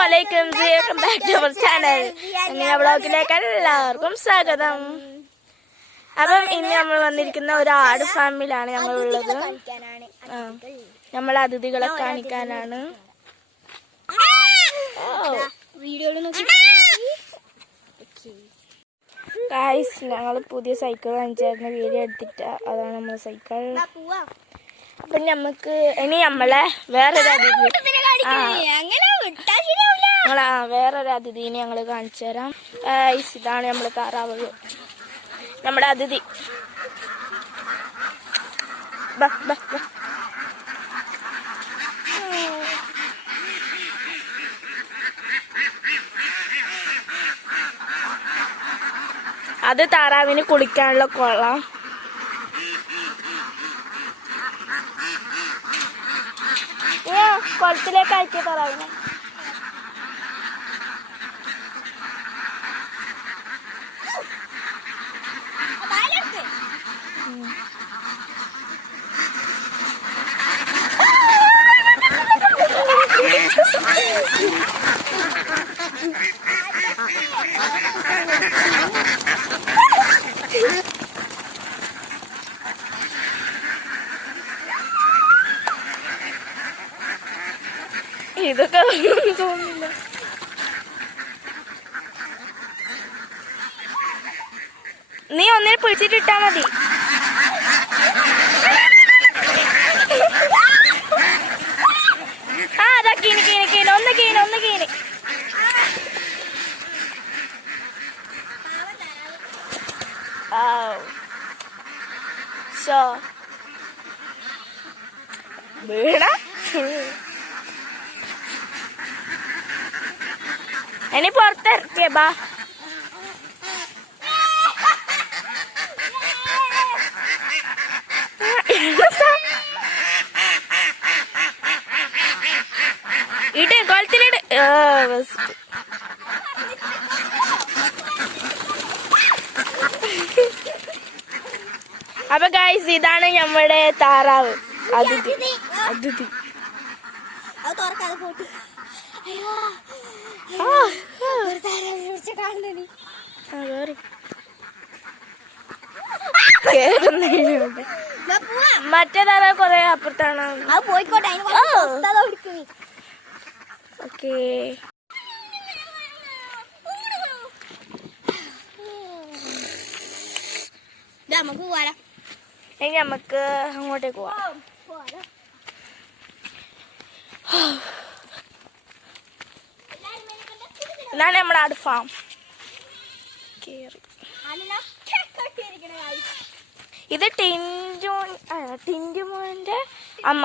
Assalamualaikum, welcome back to our channel. Inna vlogilekku ellarkum swagatham. അപ്പം ഇന്ന് നമ്മൾ വന്നിരിക്കുന്ന ഒരു ആട് ഫാമിലാണ് ഞങ്ങളുള്ളത്. നമ്മൾ അതിഥികളെ കാണിക്കാനാണ്. ഗൈസ്, ഞങ്ങൾ പുതിയ സൈക്കിൾ വാങ്ങിച്ചായിരുന്നു, വീഡിയോ എടുത്തിട്ട്. അതാണ് നമ്മൾ സൈക്കിൾ. അപ്പം നമുക്ക് ഇനി നമ്മളെ വേറൊരു അതിഥി വേറൊരു അതിഥീനെ ഞങ്ങൾ കാണിച്ചു തരാം. ഗൈസ്, ഇതാണ് നമ്മളെ താറാവ്, നമ്മുടെ അതിഥി. അത് താറാവിന് കുളിക്കാനുള്ള കൊള്ളം. കുളത്തിലേക്ക് അയക്കിയ താറാവിനെ. ഇതൊക്കെ തോന്നില്ല. നീ ഒന്നിനെ പിടിച്ചിട്ടിട്ടാ മതി. ആ അതാ കീന് കീന് കീന് ഒന്ന് കീന് ഒന്ന് കീന്. വീണ ഇനി പുറത്തിറക്കിയ ബാ. ഇട് കൊളത്തിലിട്. അപ്പൊ ഗൈസ്, ഇതാണ് നമ്മുടെ താറാവ് അതിഥി. അതിഥി മറ്റേ താറാവ് കൊറേ അപ്പുറത്താണ്. ഓക്കേ, ഇനി നമുക്ക് അങ്ങോട്ടേക്ക് പോവാം. ഇതാണ് നമ്മുടെ ആട് ഫാം. ഇത് ടിൻറ്റുമോന്റെ അമ്മ.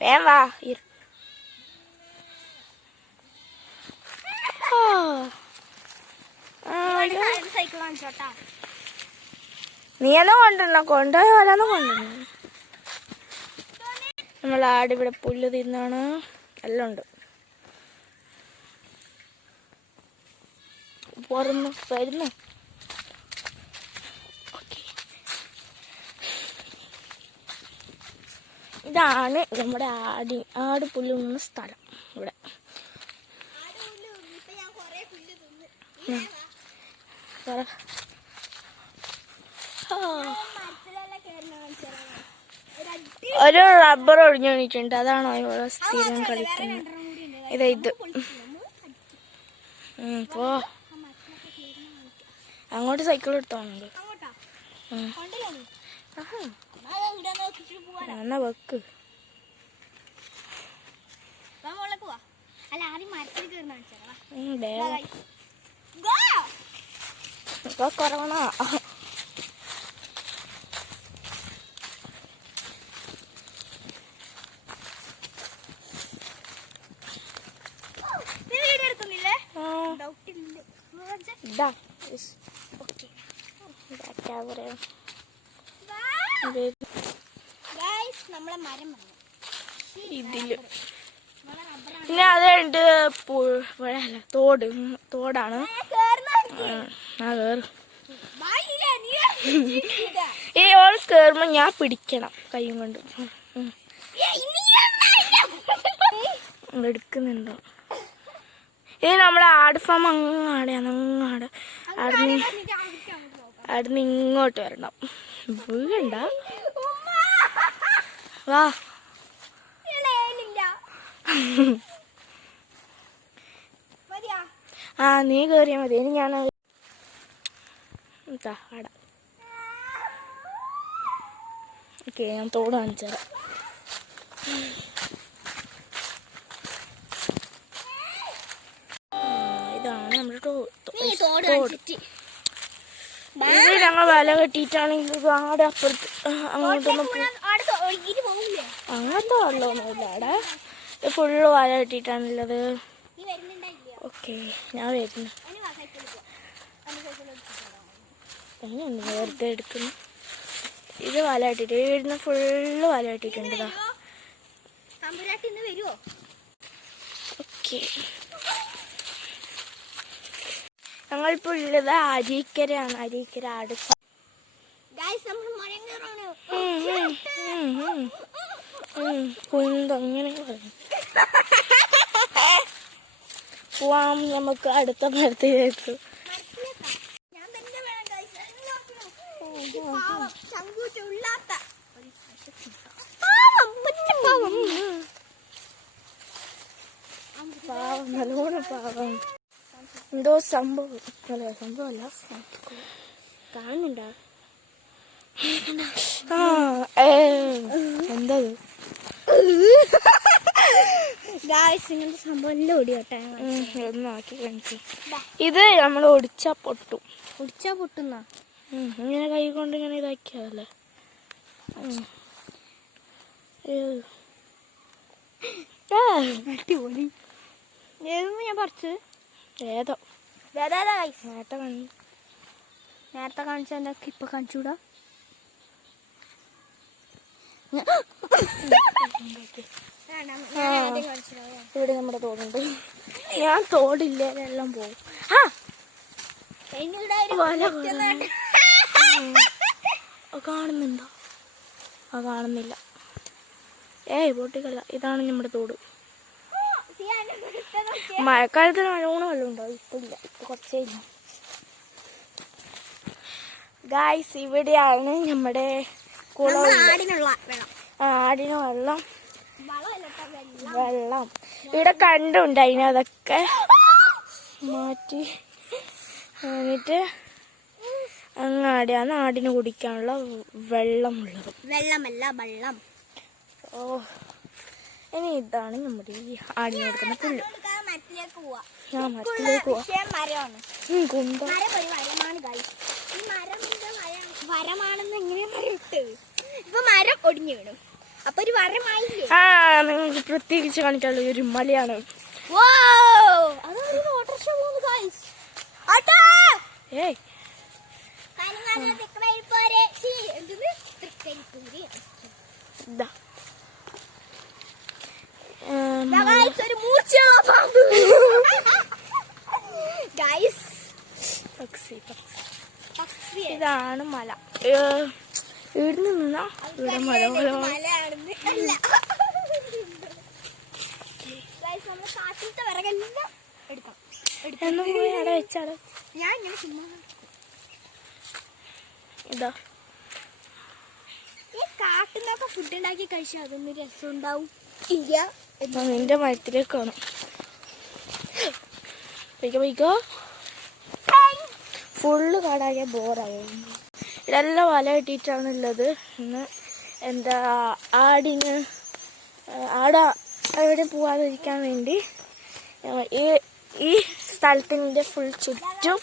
വേം വാ. നീ എന്നാ കൊണ്ടുപോയാലോ കൊണ്ടുവന്നു. നമ്മൾ ആട് ഇവിടെ പുല്ല് തിന്നാണ്. എല്ലാം ഉണ്ട്. വരുന്നു. ഇതാണ് നമ്മുടെ ആട് പുല്ല് തിന്നുന്ന സ്ഥലം. ഇവിടെ ഒരു റബ്ബർ ഒഴിഞ്ഞു വീണിട്ടുണ്ട്. അതാണോ ഇവിടെ സ്ഥിരം കളിക്കുന്നത്? ഇത് പോ. അങ്ങോട്ട് സൈക്കിൾ എടുത്തോണ്ട് എന്നാ വെക്ക്. കൊറോണ ഇതില് പിന്നെ അത് കഴിഞ്ഞിട്ട് തോടാണ്. ഈ ഓൾ കേറുമ്പോ ഞാൻ പിടിക്കണം കൈയും കൊണ്ട്. എടുക്കുന്നുണ്ടോ? ഇത് നമ്മുടെ ആട് ഫാം അങ്ങാടെ അവിടുന്ന് ഇങ്ങോട്ട് വരണം. വീഴണ്ട, വാ. ആ നീ കയറിയാൽ മതി. ഇനി ഞാൻ ആടാ. ഓക്കെ, ഞാൻ തോട് കാണിച്ചുതരാം. ഇതാണ് നമ്മുടെ തോട്. ഇത് ഞങ്ങൾ വല കെട്ടിയിട്ടാണെങ്കിൽ ആടെ അപ്പുറത്ത് അങ്ങോട്ടൊന്നും അങ്ങനത്തെ വെള്ളമൊന്നുമില്ല. അവിടെ ഫുള്ള് വല കെട്ടിയിട്ടാണുള്ളത്. ഓക്കെ, ഞാൻ വരുന്നു. അതിനൊന്ന് വെറുതെ എടുക്കുന്നു. ഇത് വല കെട്ടിട്ട് ഇവിടുന്ന് ഫുള്ള് വല കെട്ടിയിട്ടുണ്ട്. ഓക്കെ, ഞങ്ങളിപ്പോൾ ഉള്ളത് അരീക്കരയാണ്. അരീക്കര ആട് കുന്തങ്ങനെ പറയും. പോവാം നമുക്ക് അടുത്ത മരത്തിലേക്ക്. പാവം, നല്ലോണം പാവം. എന്തോ സംഭവം. അല്ല, സംഭവമല്ല, കാണുന്നുണ്ടോ? എന്താ ഇങ്ങനത്തെ സംഭവം എല്ലാം ഓടിയോട്ടെ. ഒന്നാക്കി കാണിച്ചു. ഇത് നമ്മൾ ഒടിച്ചാ പൊട്ടും. ഒടിച്ചാ പൊട്ടുന്ന ഇങ്ങനെ കൈ കൊണ്ട് ഇങ്ങനെ ഇതാക്കിയതല്ലേ. അടിപൊളി. ഏതൊന്നും ഞാൻ പറിച്ചത് ഏതോ നേരത്തെ കാണിച്ച എന്തൊക്കെ ഇപ്പൊ കാണിച്ചൂടാ. ഇവിടെ നമ്മുടെ തോടുണ്ട്. ഞാൻ തോടില്ല, എല്ലാം പോകും. കാണുന്നുണ്ടോ? കാണുന്നില്ല. ഏയ് പൊട്ടിക്കല്ല. ഇതാണ് നമ്മുടെ തോട്. മഴക്കാലത്ത് നല്ലോണം വെള്ളം ഉണ്ടാവും. ഇപ്പൊ ഇല്ല, ഇപ്പൊ കുറച്ചേ ഇല്ല. ഗായ്സ്, ഇവിടെയാണ് നമ്മുടെ കുളം. ആടിന് വെള്ളം ഇവിടെ കണ്ടുണ്ടായിന്. അതൊക്കെ മാറ്റി എന്നിട്ട് അങ്ങാടിയാണ് ആടിന് കുടിക്കാനുള്ള വെള്ളമുള്ളത്. വെള്ളം. ഓ, ഇനി ഇതാണ് നമ്മുടെ ഈ ആടിന് കൊടുക്കുന്ന പുല്ല്. ഞാൻ മരത്തിലേക്ക് പോവാം. വരമാണെന്ന് എങ്ങനെയാ ഇപ്പൊ മരം ഒടിഞ്ഞു വീണു. അപ്പൊ ഒരു വരമായില്ലേ? നിങ്ങൾക്ക് പ്രത്യേകിച്ച് കാണിക്കാനുള്ള ഒരു മലയാണ്. ഇതാണ് മല. ഇവിടുന്ന് നിന്നാ ഇവിടെ മല അവിടെ വെച്ചാണ്. ഇതാ ഈ കാട്ടിന്നൊക്കെ ഫുഡ് ഉണ്ടാക്കി കഴിച്ചാൽ അതൊന്നും രസം ഉണ്ടാവും ഇല്ല. നിന്റെ മരത്തിലേക്ക് കാണും. പോയിക്കോ. ഫുള്ള് കാടാകിയ ബോറായി. ഇതെല്ലാം വല കെട്ടിയിട്ടാണുള്ളത്. ഇന്ന് എന്താ ആടിന് എവിടെ പോവാതിരിക്കാൻ വേണ്ടി ഈ സ്ഥലത്തിൻ്റെ ഫുൾ ചുറ്റും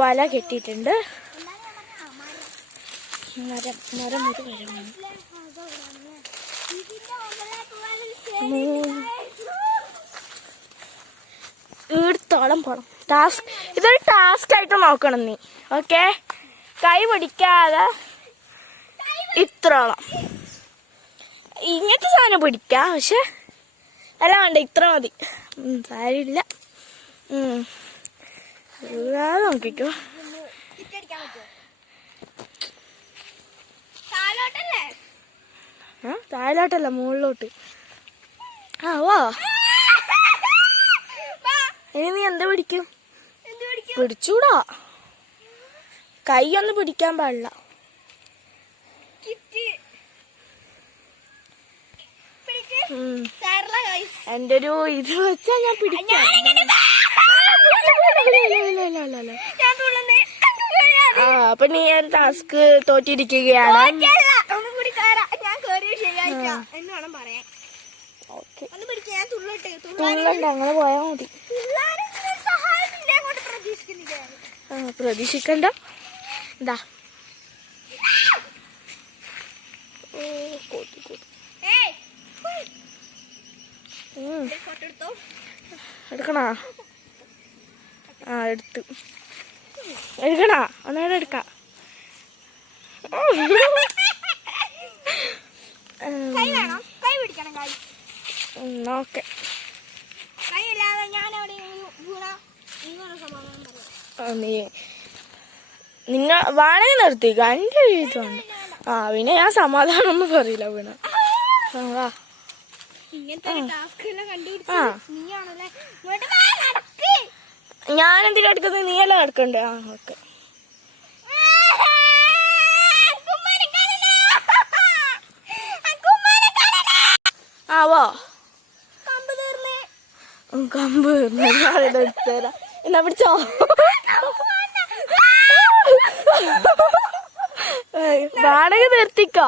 വല കെട്ടിയിട്ടുണ്ട്. മരം ഒരു മരമാണ്. ഈടത്തോളം പോണം. ഇതൊരു ടാസ്ക് ആയിട്ട് നോക്കണം നീ. ഓക്കെ, കൈ പിടിക്കാതെ ഇത്രോളം. ഇങ്ങനത്തെ സാധനം പിടിക്കാം, പക്ഷെ അല്ല വേണ്ട, ഇത്ര മതി. സാരില്ല. നോക്കിക്കോ. താഴോട്ടല്ല, മുകളിലോട്ട്. വാ. ഇനി നീ എന്ത് പിടിക്കും? പിടിച്ചൂടാ, കൈ ഒന്ന് പിടിക്കാൻ പാടില്ല. എന്റെ ഒരു ഇത് വെച്ചാ ഞാൻ പിടിക്കാം. അപ്പൊ നീ ഒരു ടാസ്ക് തോറ്റിരിക്കുകയാണ്. തുള്ളണ്ട, അങ്ങനെ പോയാ മതി. പ്രതീക്ഷിക്കണ്ട. എന്താ എടുക്കണോ? എടുത്തു. എടുക്കണോ? ഒന്നേടെ എടുക്കാം. ഓക്കെ. നിങ്ങ വേണേ നിർത്തിക്ക, എന്റെ എഴുതുണ്ട്. പിന്നെ ഞാൻ സമാധാനം ഒന്നും പറയില്ല വീണ. ഞാനെന്തിനാ എടുക്കുന്നത്? നീയല്ല എടുക്കണ്ടേ? ഓക്കെ. ആവോ കമ്പ് എടുത്തരാ. എന്നാ പിടിച്ചോ. വാടക നിർത്തിക്കോ.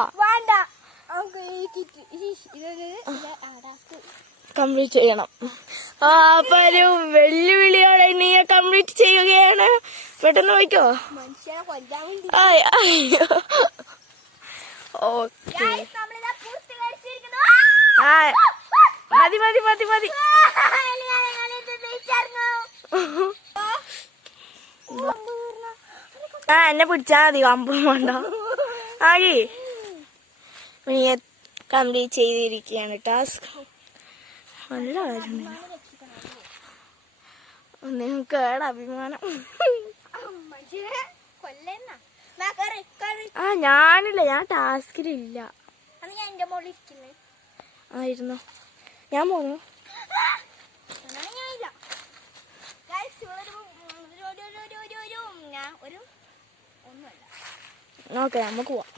കംപ്ലീറ്റ് ചെയ്യണം. അപ്പൊ ഒരു വെല്ലുവിളിയോടെ നീ കംപ്ലീറ്റ് ചെയ്യുകയാണ്. പെട്ടെന്ന് പോയിക്കോ. ഓക്കെ. മതി മതി മതി മതി. എന്നെ പിടിച്ചാ മതി, കമ്പും വേണ്ട. ആകെ നീ കംപ്ലീറ്റ് ചെയ്തിരിക്കുകയാണ് ടാസ്ക്. നല്ല കാര്യം. നിങ്ങൾക്ക് അഭിമാനം. ഞാനില്ല, ഞാൻ ടാസ്കിലില്ല. ആയിരുന്നു. ഞാൻ പോന്നു. ഓക്കെ, നമുക്ക് പോവാം.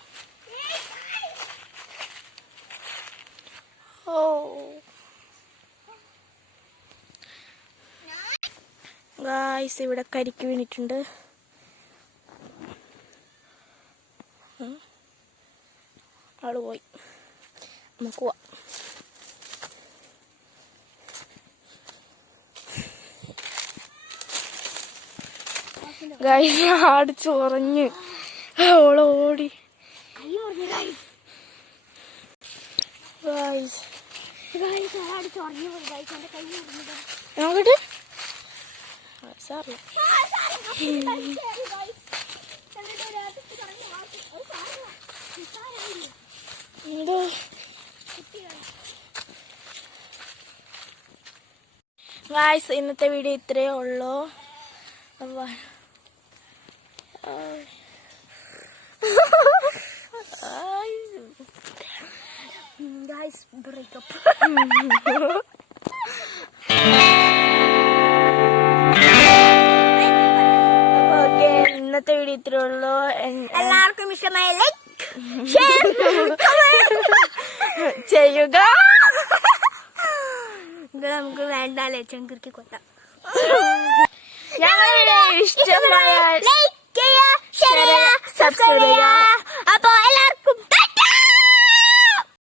ഗായ്സ്, ഇവിടെ കരിക്ക് വീണിട്ടുണ്ട്. ആള് പോയി. നമുക്ക് പോവാം. ഗായ്സ്, ആട് ചൊറഞ്ഞ് ഓളോടി. നോക്കട്ടെ. എന്തോ ഗായ്സ്, ഇന്നത്തെ വീഡിയോ ഇത്രയേ ഉള്ളൂ. Guys, break up. ഓക്കെ, ഇന്നത്തെ വീഡിയോ ഇത്രേ ഉള്ളൂ. എല്ലാവർക്കും ഇഷ്ടമായ ലൈക്ക്, ഷെയർ, കമന്റ് ചെയ്യുക. ഇത് നമുക്ക് വേണ്ടാലേ, ചെങ്കുരുക്കി കൊത്താം. ഞങ്ങളുടെ ഇഷ്ടമായ ലൈക്ക് ചെയ്യുക, ഷെയർ ചെയ്യുക, സബ്സ്ക്രൈബ് ചെയ്യുക.